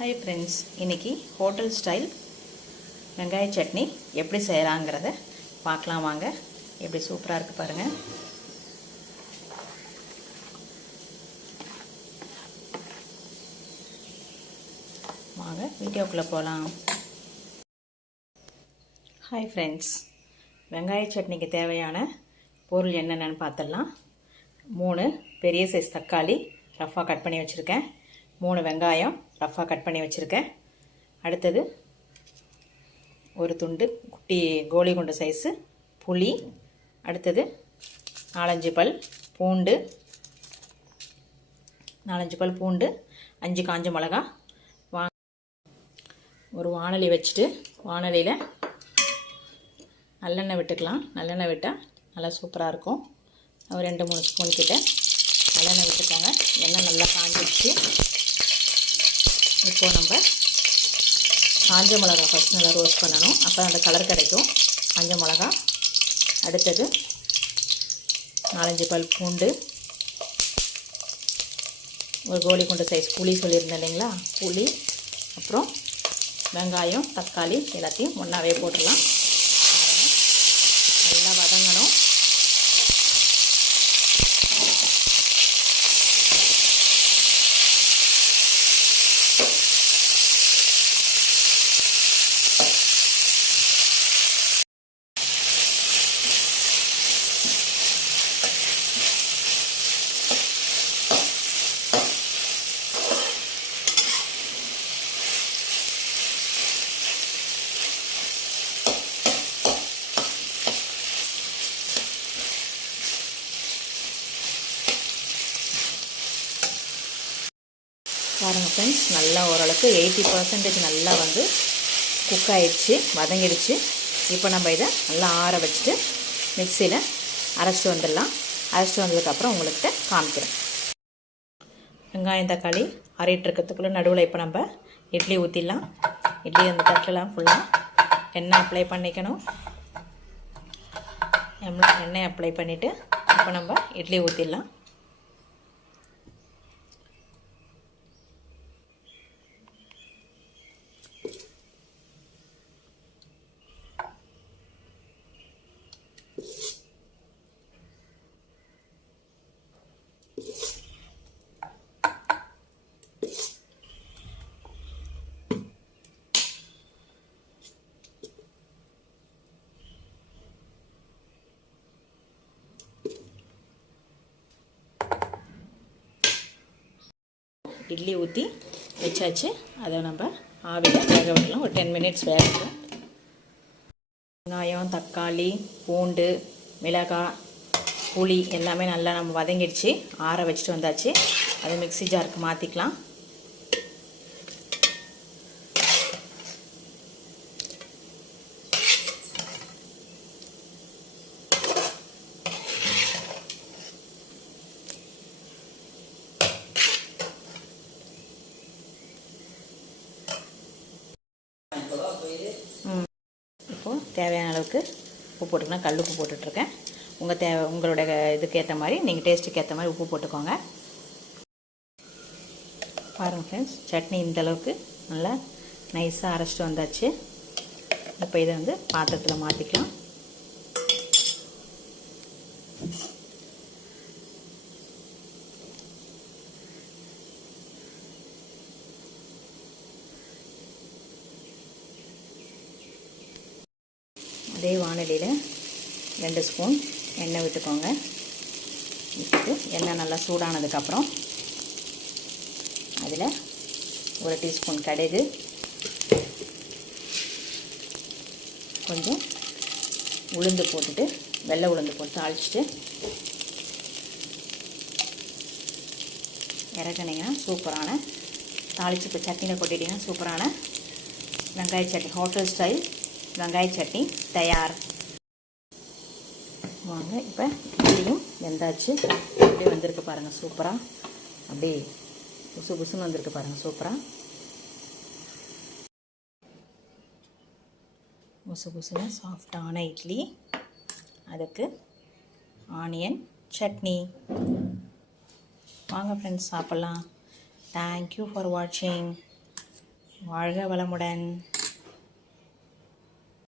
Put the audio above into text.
Hi friends இன்னைக்கு hotel style வெங்காய சட்னி எப்படி செய்யலாங்கிறத பார்க்கலாம் வாங்க. எப்படி சூப்பராக இருக்குது பாருங்கள் வாங்க வீடியோக்குள்ளே போகலாம் ஹாய் ஃப்ரெண்ட்ஸ் வெங்காய சட்னிக்கு தேவையான பொருள் என்னென்னு பார்த்துடலாம் மூணு பெரிய சைஸ் தக்காளி ரஃபாக கட் பண்ணி வச்சுருக்கேன். மூணு வெங்காயம் ரஃபாக கட் பண்ணி வச்சுருக்கேன். அடுத்தது ஒரு துண்டு குட்டி கோலி குண்டு சைஸு புளி. அடுத்தது நாலஞ்சு பல் பூண்டு. நாலஞ்சு பல் பூண்டு அஞ்சு காஞ்ச மிளகா வா ஒரு வானலி வச்சுட்டு வானலியில் நல்லெண்ணெய் விட்டுக்கலாம். நல்லெண்ணெய் விட்டால் நல்லா சூப்பராக இருக்கும். ஒரு ரெண்டு மூணு ஸ்பூன் கிட்ட நல்லெண்ணெய் விட்டுக்கோங்க. எண்ணெய் நல்லா காஞ்சிடுச்சு. இப்போது நம்ம காஞ்ச மிளகா ஃபஸ்ட் நல்லா ரோஸ்ட் பண்ணணும். அப்போ அந்த கலர் கிடைக்கும். காஞ்ச மிளகா. அடுத்தது நாலஞ்சு பல் பூண்டு. ஒரு கோலி குண்டு சைஸ் புளி சொல்லியிருந்தேன் இல்லைங்களா? புளி அப்புறம் வெங்காயம் தக்காளி எல்லாத்தையும் ஒன்றாவே போட்டுடலாம் நல்லா வதங்கணும் பாருங்கள் ஃப்ரெண்ட்ஸ் நல்லா ஓரளவுக்கு எயிட்டி பர்சன்டேஜ் நல்லா வந்து குக் ஆகிடுச்சு வதங்கிடுச்சு. இப்போ நம்ம இதை நல்லா ஆற வச்சுட்டு மிக்சியில் அரைச்சிட்டு வந்துடலாம். அரைச்சிட்டு வந்ததுக்கப்புறம் உங்கள்கிட்ட காமிக்கிறேன். வெங்காயம் தக்காளி அரைட்டுருக்கிறதுக்குள்ளே நடுவில் இப்போ நம்ம இட்லி ஊற்றிடலாம் இட்லி அந்த தட்டெல்லாம் ஃபுல்லாக எண்ணெய் அப்ளை பண்ணிக்கணும். எண்ணெய் அப்ளை பண்ணிவிட்டு இப்போ நம்ம இட்லி ஊற்றிடலாம் இட்லி ஊற்றி வச்சாச்சு. அதை நம்ம ஆவியில் வேக வைக்கலாம். ஒரு டென் மினிட்ஸ் வேகட்டும் வெங்காயம் தக்காளி பூண்டு மிளகாய் புளி எல்லாமே நல்லா நம்ம வதங்கிடுச்சு. ஆற வச்சுட்டு வந்தாச்சு. அதை மிக்ஸி ஜாருக்கு மாற்றிக்கலாம் இப்போது தேவையான அளவுக்கு உப்பு போட்டுக்கலாம் கல் உப்பு போட்டுட்ருக்கேன். உங்கள் தேவை உங்களோட இதுக்கு ஏற்ற மாதிரி நீங்கள் டேஸ்ட்டுக்கு ஏற்ற மாதிரி உப்பு போட்டுக்கோங்க. பாருங்கள் ஃப்ரெண்ட்ஸ் சட்னி இந்தளவுக்கு நல்லா நைஸாக அரைச்சிட்டு வந்தாச்சு. இப்போ இதை வந்து பாத்திரத்தில் மாற்றிக்கலாம் அதே வானொலியில் ரெண்டு ஸ்பூன் எண்ணெய் விட்டுக்கோங்க. விட்டுட்டு எண்ணெய் நல்லா சூடானதுக்கப்புறம் அதில் ஒரு டீஸ்பூன் கடுகு கொஞ்சம் உளுந்து போட்டுட்டு வெள்ளை உளுந்து போட்டு தாளிச்சிட்டு இறக்குனீங்கன்னா சூப்பரான தாளிச்சு இப்போ சட்னியில் கொட்டிட்டிங்கன்னா சூப்பரான வெங்காய சட்னி ஹோட்டல் ஸ்டைல் வெங்காய சட்னி தயார். வாங்க இப்போ இட்லியும் வெந்தாச்சு. அப்படியே வந்திருக்கு பாருங்கள் சூப்பராக அப்படியே புசு புசுன்னு வந்திருக்கு பாருங்கள் சூப்பராக புசு புசுன்னு சாஃப்டான இட்லி. அதுக்கு ஆனியன் சட்னி. வாங்க ஃப்ரெண்ட்ஸ் சாப்பிட்லாம். தேங்க்யூ ஃபார் வாட்சிங் வாழ்க வளமுடன்.